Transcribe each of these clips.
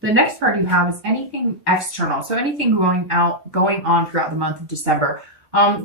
The next card you have is anything external. So anything going on throughout the month of December.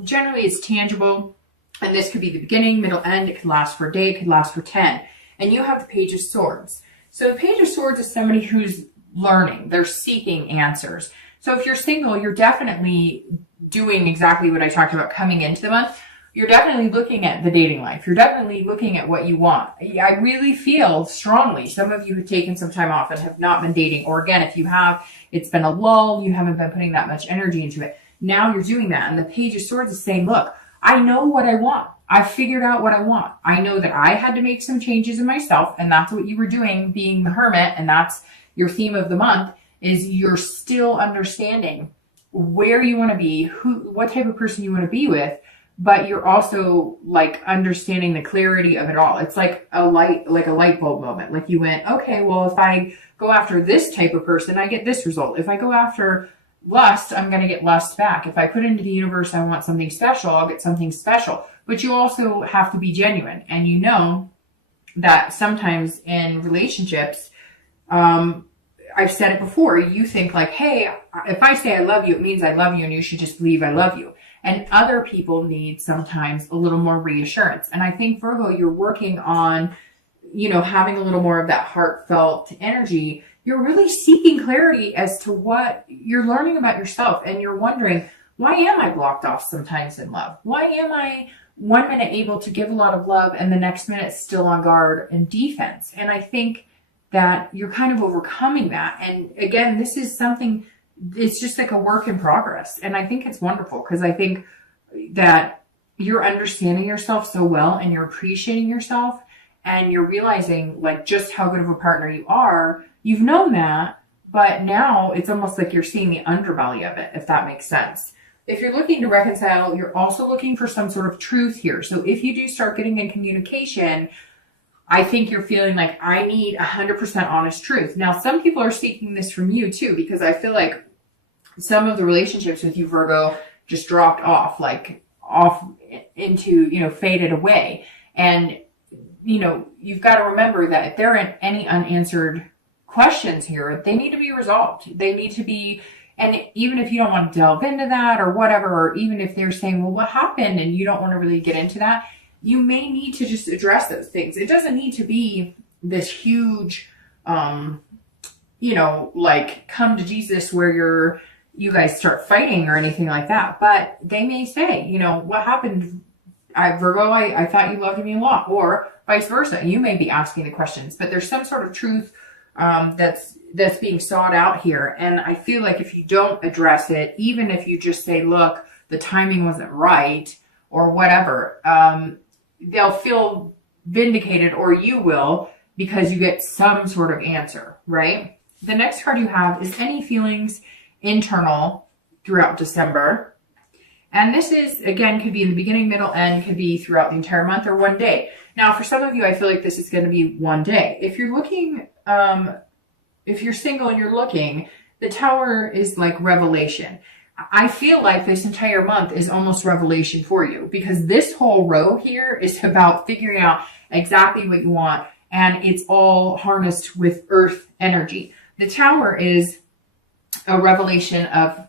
Generally, it's tangible. And this could be the beginning, middle, end. It could last for a day. It could last for 10. And you have the Page of Swords. So the Page of Swords is somebody who's learning. They're seeking answers. So if you're single, you're definitely doing exactly what I talked about coming into the month. You're definitely looking at the dating life. You're definitely looking at what you want. I really feel strongly some of you have taken some time off and have not been dating. Or again, if you have, it's been a lull. You haven't been putting that much energy into it. Now you're doing that. And the Page of Swords is saying, look, I know what I want. I've figured out what I want. I know that I had to make some changes in myself. And that's what you were doing, being the hermit. And that's your theme of the month, is you're still understanding where you want to be, what type of person you want to be with. But you're also like understanding the clarity of it all. It's like a light bulb moment. Like you went, okay, well, if I go after this type of person, I get this result. If I go after lust, I'm going to get lust back. If I put into the universe, I want something special, I'll get something special. But you also have to be genuine. And you know that sometimes in relationships, I've said it before, you think like, hey, if I say I love you, it means I love you and you should just believe I love you. And other people need sometimes a little more reassurance. And I think, Virgo, you're working on, having a little more of that heartfelt energy. You're really seeking clarity as to what you're learning about yourself. And you're wondering, why am I blocked off sometimes in love? Why am I 1 minute able to give a lot of love and the next minute still on guard and defense? And I think that you're kind of overcoming that. And again, this is something, it's just like a work in progress. And I think it's wonderful because I think that you're understanding yourself so well and you're appreciating yourself and you're realizing like just how good of a partner you are. You've known that, but now it's almost like you're seeing the underbelly of it, if that makes sense. If you're looking to reconcile, you're also looking for some sort of truth here. So if you do start getting in communication, I think you're feeling like I need 100% honest truth. Now, some people are seeking this from you too, because I feel like some of the relationships with you, Virgo, just dropped off into, faded away. And, you've got to remember that if there are any unanswered questions here, they need to be resolved. They need to be, and even if you don't want to delve into that or whatever, or even if they're saying, well, what happened? And you don't want to really get into that, you may need to just address those things. It doesn't need to be this huge, come to Jesus where you guys start fighting or anything like that. But they may say, what happened? Virgo, I thought you loved me a lot, or vice versa. You may be asking the questions, but there's some sort of truth that's being sought out here. And I feel like if you don't address it, even if you just say, look, the timing wasn't right or whatever, they'll feel vindicated, or you will, because you get some sort of answer, right? The next card you have is any feelings internal throughout December. And this is, again, could be in the beginning, middle, end, could be throughout the entire month or one day. Now, for some of you, I feel like this is going to be one day. If you're looking, if you're single and you're looking, the Tower is like revelation. I feel like this entire month is almost revelation for you, because this whole row here is about figuring out exactly what you want, and it's all harnessed with earth energy. The Tower is a revelation of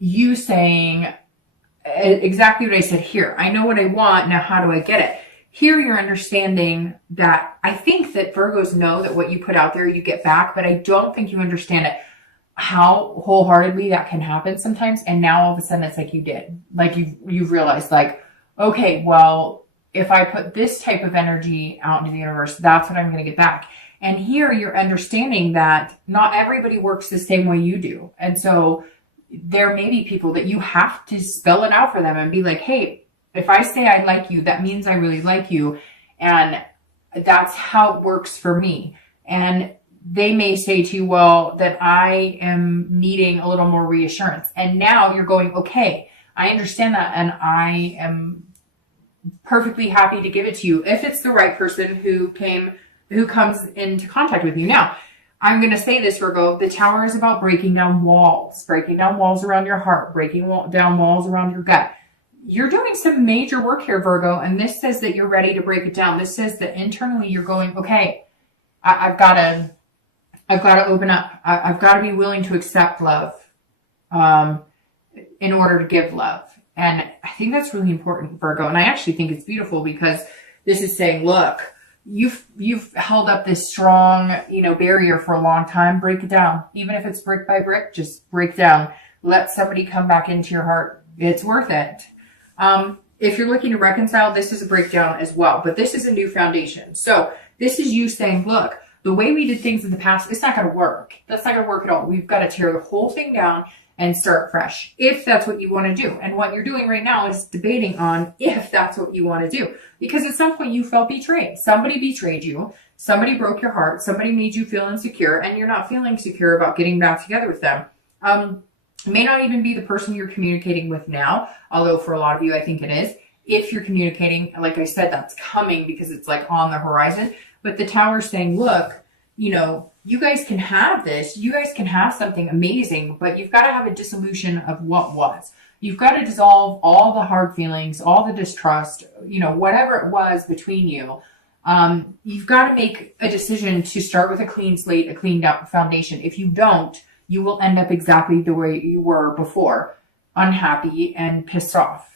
you saying exactly what I said here. I know what I want. Now, how do I get it? Here, you're understanding that I think that Virgos know that what you put out there, you get back, but I don't think you understand it, how wholeheartedly that can happen sometimes. And now all of a sudden it's like you did, like you've realized like, okay, well, if I put this type of energy out into the universe, that's what I'm going to get back. And here you're understanding that not everybody works the same way you do. And so there may be people that you have to spell it out for them and be like, hey, if I say I like you, that means I really like you. And that's how it works for me. And they may say to you, well, that I am needing a little more reassurance. And now you're going, okay, I understand that. And I am perfectly happy to give it to you if it's the right person who comes into contact with you. Now, I'm going to say this, Virgo, the Tower is about breaking down walls around your heart, breaking down walls around your gut. You're doing some major work here, Virgo, and this says that you're ready to break it down. This says that internally you're going, okay, I I've got to open up. I've got to be willing to accept love in order to give love. And I think that's really important, Virgo. And I actually think it's beautiful because this is saying, look, you've held up this strong, barrier for a long time. Break it down. Even if it's brick by brick, just break down. Let somebody come back into your heart. It's worth it. If you're looking to reconcile, this is a breakdown as well, but this is a new foundation. So this is you saying, look, the way we did things in the past, it's not going to work. That's not going to work at all. We've got to tear the whole thing down and start fresh, if that's what you want to do. And what you're doing right now is debating on if that's what you want to do. Because at some point you felt betrayed. Somebody betrayed you. Somebody broke your heart. Somebody made you feel insecure, and you're not feeling secure about getting back together with them. It may not even be the person you're communicating with now, although for a lot of you, I think it is. If you're communicating, like I said, that's coming because it's like on the horizon. But the tower's saying, look, you guys can have this. You guys can have something amazing, but you've got to have a dissolution of what was. You've got to dissolve all the hard feelings, all the distrust, whatever it was between you. You've got to make a decision to start with a clean slate, a cleaned up foundation. If you don't, you will end up exactly the way you were before, unhappy and pissed off.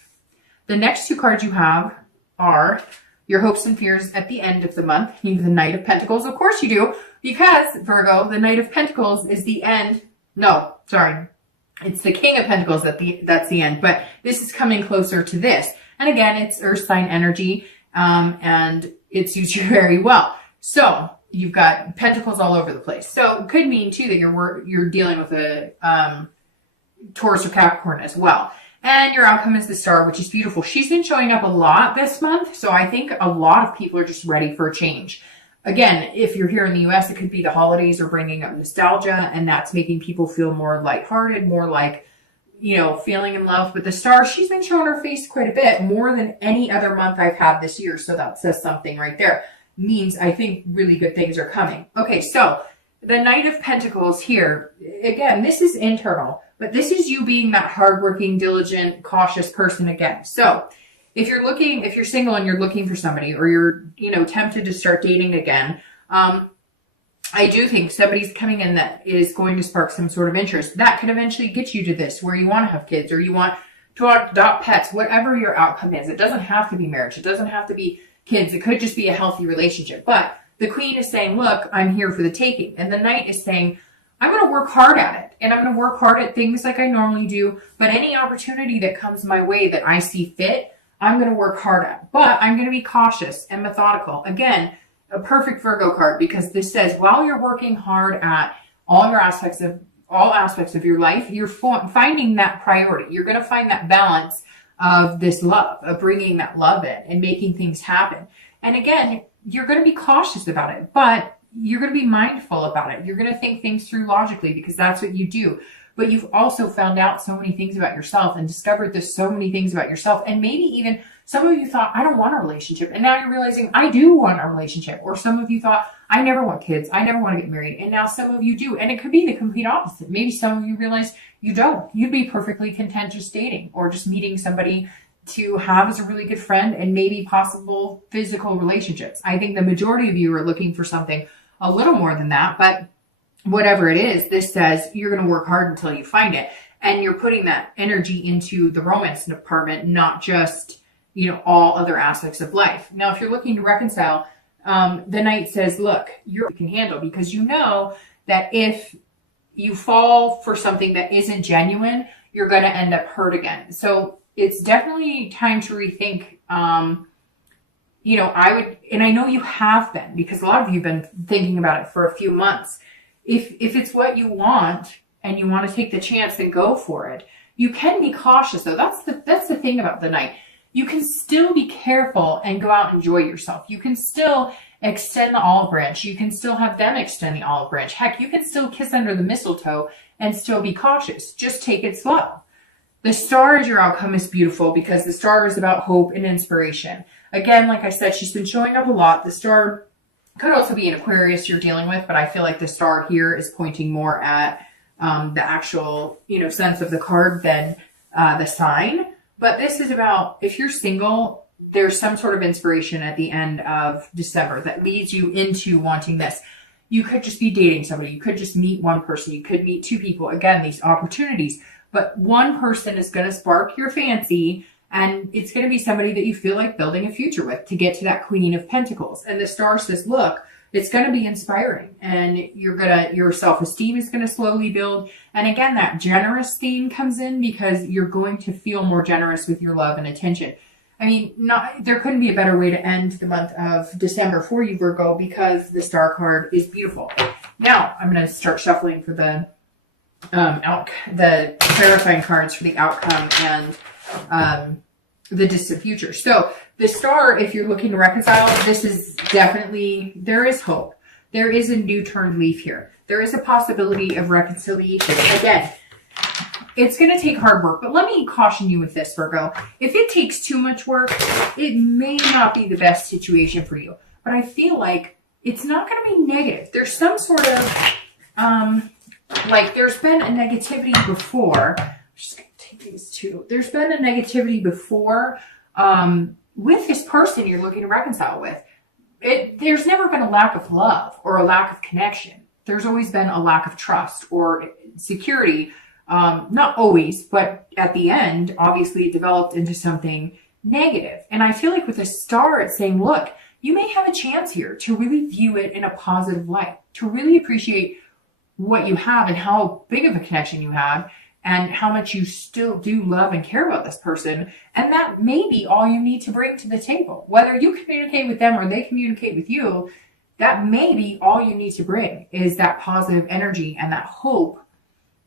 The next two cards you have are your hopes and fears at the end of the month. You have the Knight of Pentacles. Of course you do, because, Virgo, the Knight of Pentacles is the end. No, sorry. It's the King of Pentacles that's the end. But this is coming closer to this. And again, it's earth sign energy, and it suits you very well. So you've got pentacles all over the place. So it could mean, too, that you're dealing with a Taurus or Capricorn as well. And your outcome is the Star, which is beautiful. She's been showing up a lot this month, so I think a lot of people are just ready for a change. Again, if you're here in the U.S., it could be the holidays are bringing up nostalgia, and that's making people feel more lighthearted, more like, feeling in love. But the Star, she's been showing her face quite a bit, more than any other month I've had this year, so that says something right there. Means I think really good things are coming. Okay, so the Knight of Pentacles here, again, this is internal. But this is you being that hardworking, diligent, cautious person again. So if you're single and you're looking for somebody, or you're, tempted to start dating again, I do think somebody's coming in that is going to spark some sort of interest. That could eventually get you to this, where you want to have kids, or you want to adopt pets, whatever your outcome is. It doesn't have to be marriage. It doesn't have to be kids. It could just be a healthy relationship. But the Queen is saying, look, I'm here for the taking. And the Knight is saying, I'm going to work hard at it, and I'm going to work hard at things like I normally do, but any opportunity that comes my way that I see fit, I'm going to work hard at. But I'm going to be cautious and methodical. Again, a perfect Virgo card, because this says while you're working hard at all aspects of your life, you're finding that priority. You're going to find that balance of this love, of bringing that love in and making things happen. And again, you're going to be cautious about it, but you're going to be mindful about it. You're going to think things through logically, because that's what you do. But you've also found out so many things about yourself and discovered there's so many things about yourself. And maybe even some of you thought, I don't want a relationship. And now you're realizing, I do want a relationship. Or some of you thought, I never want kids. I never want to get married. And now some of you do. And it could be the complete opposite. Maybe some of you realize you don't. You'd be perfectly content just dating, or just meeting somebody to have as a really good friend, and maybe possible physical relationships. I think the majority of you are looking for something a little more than that, but whatever it is, this says you're going to work hard until you find it. And you're putting that energy into the romance department, not just, all other aspects of life. Now, if you're looking to reconcile, the Knight says, look, you can handle, because you know that if you fall for something that isn't genuine, you're going to end up hurt again. So it's definitely time to rethink, I would, and I know you have been, because a lot of you have been thinking about it for a few months. If it's what you want and you want to take the chance and go for it, you can be cautious though. That's the thing about the Knight. You can still be careful and go out and enjoy yourself. You can still extend the olive branch. You can still have them extend the olive branch. Heck, you can still kiss under the mistletoe and still be cautious. Just take it slow. The Star as your outcome is beautiful, because the Star is about hope and inspiration. Again, like I said, she's been showing up a lot. The Star could also be an Aquarius you're dealing with, but I feel like the Star here is pointing more at the actual, sense of the card than the sign. But this is about, if you're single, there's some sort of inspiration at the end of December that leads you into wanting this. You could just be dating somebody. You could just meet one person. You could meet two people. Again, these opportunities. But one person is going to spark your fancy, and it's going to be somebody that you feel like building a future with to get to that Queen of Pentacles. And the star says, look, it's going to be inspiring, and your self-esteem is going to slowly build. And again, that generous theme comes in because you're going to feel more generous with your love and attention. I mean, there couldn't be a better way to end the month of December for you, Virgo, because the star card is beautiful. Now, I'm going to start shuffling for the clarifying cards for the outcome and the distant future. So the star, if you're looking to reconcile, this is definitely, there is hope. There is a new turned leaf here. There is a possibility of reconciliation. Again, it's going to take hard work, but let me caution you with this, Virgo. If it takes too much work, it may not be the best situation for you. But I feel like it's not going to be negative. There's some sort of, like there's been a negativity before. I'm just going to take these two. There's been a negativity before with this person you're looking to reconcile with. There's never been a lack of love or a lack of connection. There's always been a lack of trust or security. Not always, but at the end, obviously it developed into something negative. And I feel like with a star, it's saying, look, you may have a chance here to really view it in a positive light, to really appreciate what you have and how big of a connection you have and how much you still do love and care about this person. And that may be all you need to bring to the table. Whether you communicate with them or they communicate with you, that may be all you need to bring is that positive energy and that hope,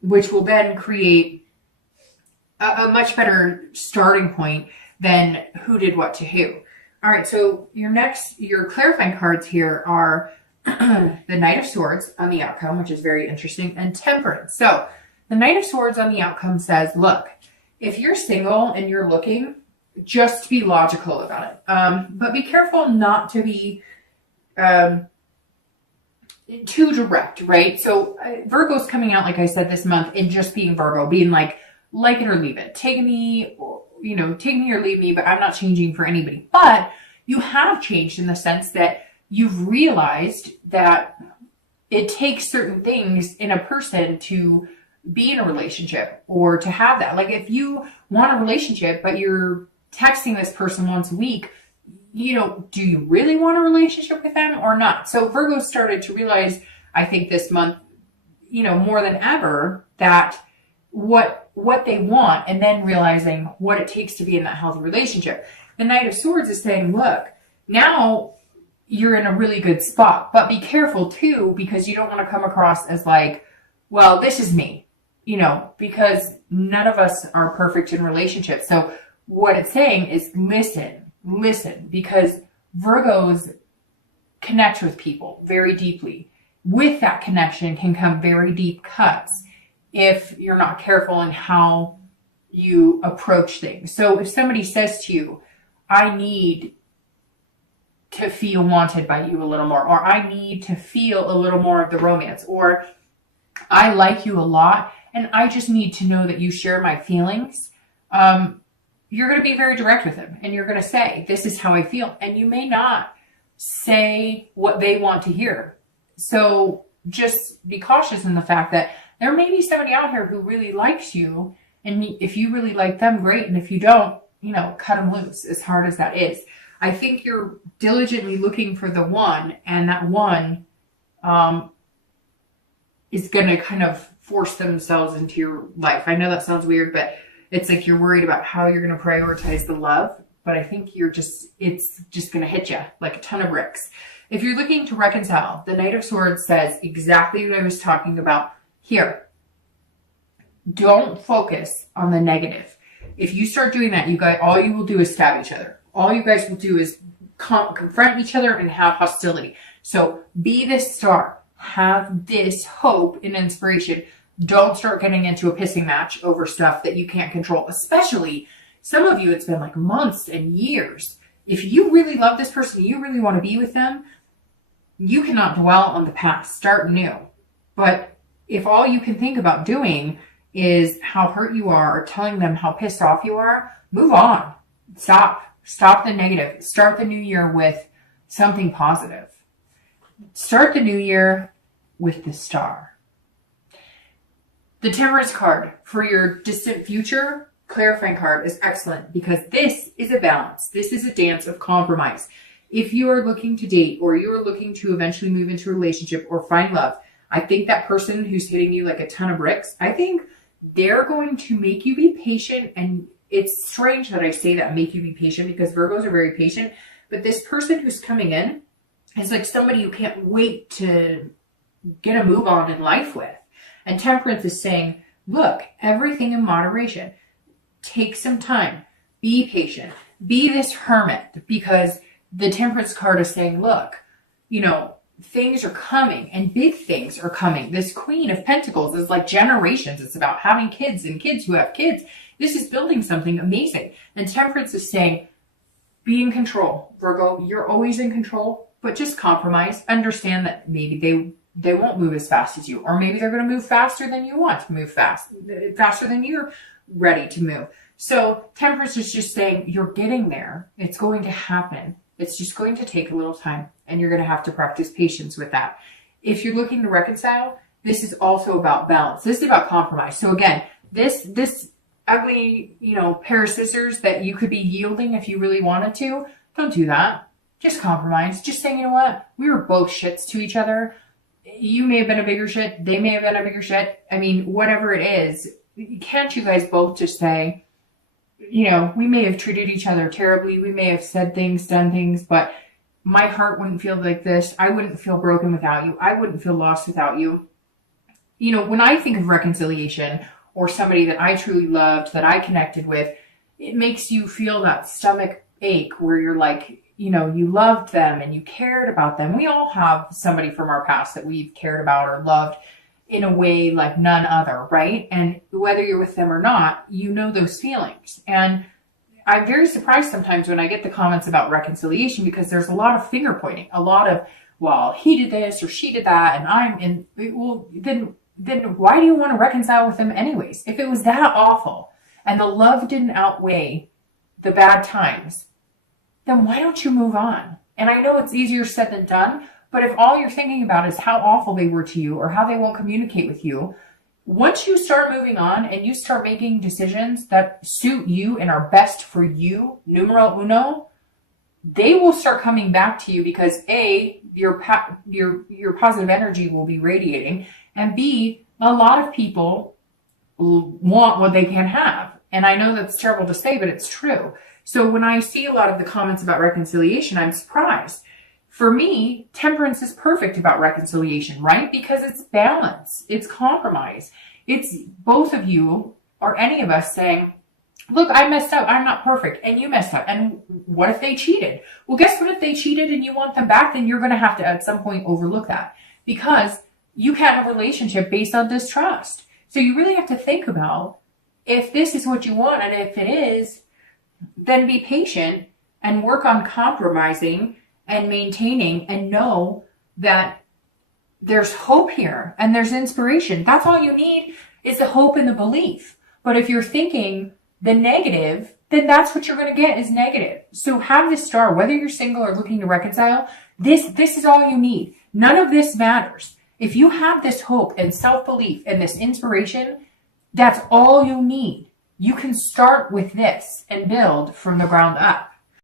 which will then create a much better starting point than who did what to who. All right, so your clarifying cards here are the Knight of Swords on the outcome, which is very interesting, and Temperance. So the Knight of Swords on the outcome says, look, if you're single and you're looking, just be logical about it. But be careful not to be too direct, right? So Virgo's coming out, like I said, this month and just being Virgo, being like it or leave it. Take me or leave me, but I'm not changing for anybody. But you have changed in the sense that you've realized that it takes certain things in a person to be in a relationship or to have that. Like if you want a relationship, but you're texting this person once a week, do you really want a relationship with them or not? So Virgo started to realize, I think this month, more than ever, that what they want, and then realizing what it takes to be in that healthy relationship. The Knight of Swords is saying, look, now you're in a really good spot, but be careful too, because you don't want to come across as like, well, this is me, because none of us are perfect in relationships. So what it's saying is listen, because Virgos connect with people very deeply. With that connection can come very deep cuts if you're not careful in how you approach things. So if somebody says to you, I need to feel wanted by you a little more, or I need to feel a little more of the romance, or I like you a lot and I just need to know that you share my feelings, you're going to be very direct with them and you're going to say, this is how I feel. And you may not say what they want to hear. So just be cautious in the fact that there may be somebody out here who really likes you. And if you really like them, great. And if you don't, cut them loose, as hard as that is. I think you're diligently looking for the one, and that one is going to kind of force themselves into your life. I know that sounds weird, but it's like you're worried about how you're going to prioritize the love, but I think it's just going to hit you like a ton of bricks. If you're looking to reconcile, the Knight of Swords says exactly what I was talking about here. Don't focus on the negative. If you start doing that, all you will do is stab each other. All you guys will do is confront each other and have hostility. So be this star. Have this hope and inspiration. Don't start getting into a pissing match over stuff that you can't control. Especially, some of you, it's been like months and years. If you really love this person, you really want to be with them, you cannot dwell on the past. Start new. But if all you can think about doing is how hurt you are or telling them how pissed off you are, move on. Stop the negative. Start the new year with something positive. start the new year with the Star. The Temperance card for your distant future clarifying card is excellent because this is a balance. This is a dance of compromise. If you are looking to date or you are looking to eventually move into a relationship or find love, I think that person who's hitting you like a ton of bricks, I think they're going to make you be patient. And it's strange that I say that, make you be patient, because Virgos are very patient. But this person who's coming in is like somebody you can't wait to get a move on in life with. And Temperance is saying, look, everything in moderation. Take some time. Be patient. Be this hermit, because the Temperance card is saying, look, you know, things are coming and big things are coming. This Queen of Pentacles is like generations. It's about having kids and kids who have kids. This is building something amazing. And Temperance is saying, be in control, Virgo. You're always in control, but just compromise. Understand that maybe they won't move as fast as you, or maybe they're going to move faster than you want to move faster than you're ready to move. So Temperance is just saying, you're getting there. It's going to happen. It's just going to take a little time, and you're going to have to practice patience with that. If you're looking to reconcile, this is also about balance. This is about compromise. So again, this ugly, pair of scissors that you could be yielding if you really wanted to, don't do that. Just compromise. Just say, you know what? We were both shits to each other. You may have been a bigger shit. They may have been a bigger shit. I mean, whatever it is, can't you guys both just say, we may have treated each other terribly. We may have said things, done things, but my heart wouldn't feel like this. I wouldn't feel broken without you. I wouldn't feel lost without you. When I think of reconciliation or somebody that I truly loved, that I connected with, it makes you feel that stomach ache where you're like, you loved them and you cared about them. We all have somebody from our past that we've cared about or loved in a way like none other, right? And whether you're with them or not, those feelings. And I'm very surprised sometimes when I get the comments about reconciliation, because there's a lot of finger pointing, a lot of, well, he did this or she did that, and then why do you want to reconcile with them anyways? If it was that awful and the love didn't outweigh the bad times, then why don't you move on? And I know it's easier said than done, but if all you're thinking about is how awful they were to you or how they won't communicate with you, once you start moving on and you start making decisions that suit you and are best for you, numero uno, they will start coming back to you because A, your positive energy will be radiating, and B, a lot of people want what they can't have. And I know that's terrible to say, but it's true. So when I see a lot of the comments about reconciliation, I'm surprised. For me, Temperance is perfect about reconciliation, right? Because it's balance, it's compromise. It's both of you or any of us saying, look, I messed up. I'm not perfect. And you messed up. And what if they cheated? Well, guess what? If they cheated and you want them back, then you're going to have to at some point overlook that, because you can't have a relationship based on distrust. So you really have to think about if this is what you want. And if it is, then be patient and work on compromising and maintaining, and know that there's hope here and there's inspiration. That's all you need, is the hope and the belief. But if you're thinking the negative, then that's what you're going to get, is negative. So have this Star, whether you're single or looking to reconcile, this is all you need. None of this matters. If you have this hope and self-belief and this inspiration, that's all you need. You can start with this and build from the ground up.